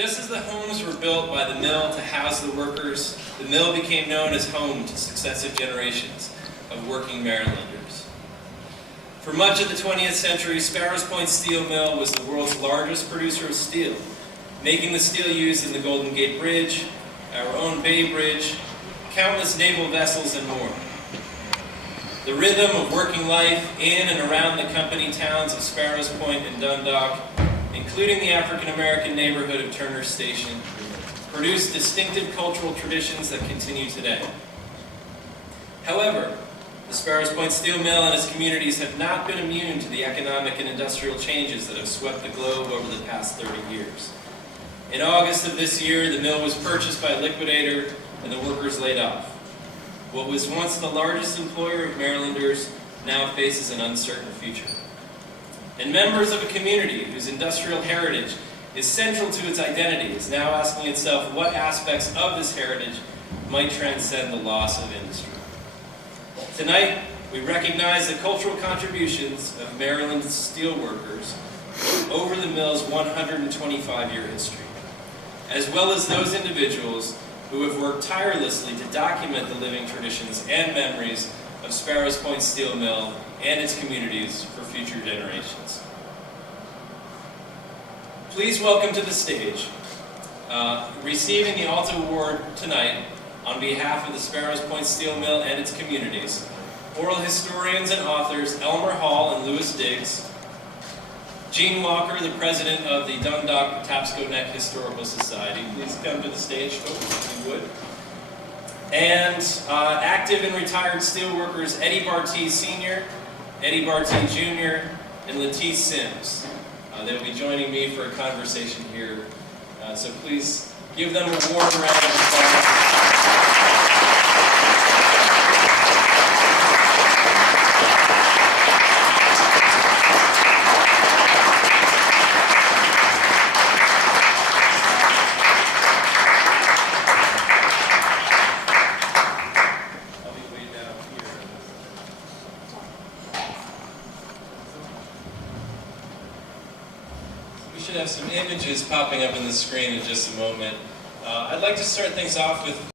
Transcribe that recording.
Just as the homes were built by the mill to house the workers, the mill became known as home to successive generations of working Marylanders. For much of the 20th century, Sparrows Point Steel Mill was the world's largest producer of steel, making the steel used in the Golden Gate Bridge, our own Bay Bridge, countless naval vessels, and more. The rhythm of working life in and around the company towns of Sparrows Point and Dundalk, including the African-American neighborhood of Turner Station, produced distinctive cultural traditions that continue today. However, the Sparrows Point Steel Mill and its communities have not been immune to the economic and industrial changes that have swept the globe over the past 30 years. In August of this year, the mill was purchased by a liquidator and the workers laid off. What was once the largest employer of Marylanders now faces an uncertain future. And members of a community whose industrial heritage is central to its identity is now asking itself what aspects of this heritage might transcend the loss of industry. Tonight, we recognize the cultural contributions of Maryland's steelworkers over the mill's 125-year history, as well as those individuals who have worked tirelessly to document the living traditions and memories of Sparrows Point Steel Mill and its communities for future generations. Please welcome to the stage, receiving the Alta Award tonight on behalf of the Sparrows Point Steel Mill and its communities, oral historians and authors Elmer Hall and Louis Diggs, Gene Walker, the president of the Dundalk Patapsco Neck Historical Society. Please come to the stage, folks, if you would. And active and retired steelworkers Eddie Bartee Sr., Eddie Bartee Jr., and Latisse Sims. They'll be joining me for a conversation here. So please give them a warm round of applause. We should have some images popping up on the screen in just a moment. I'd like to start things off with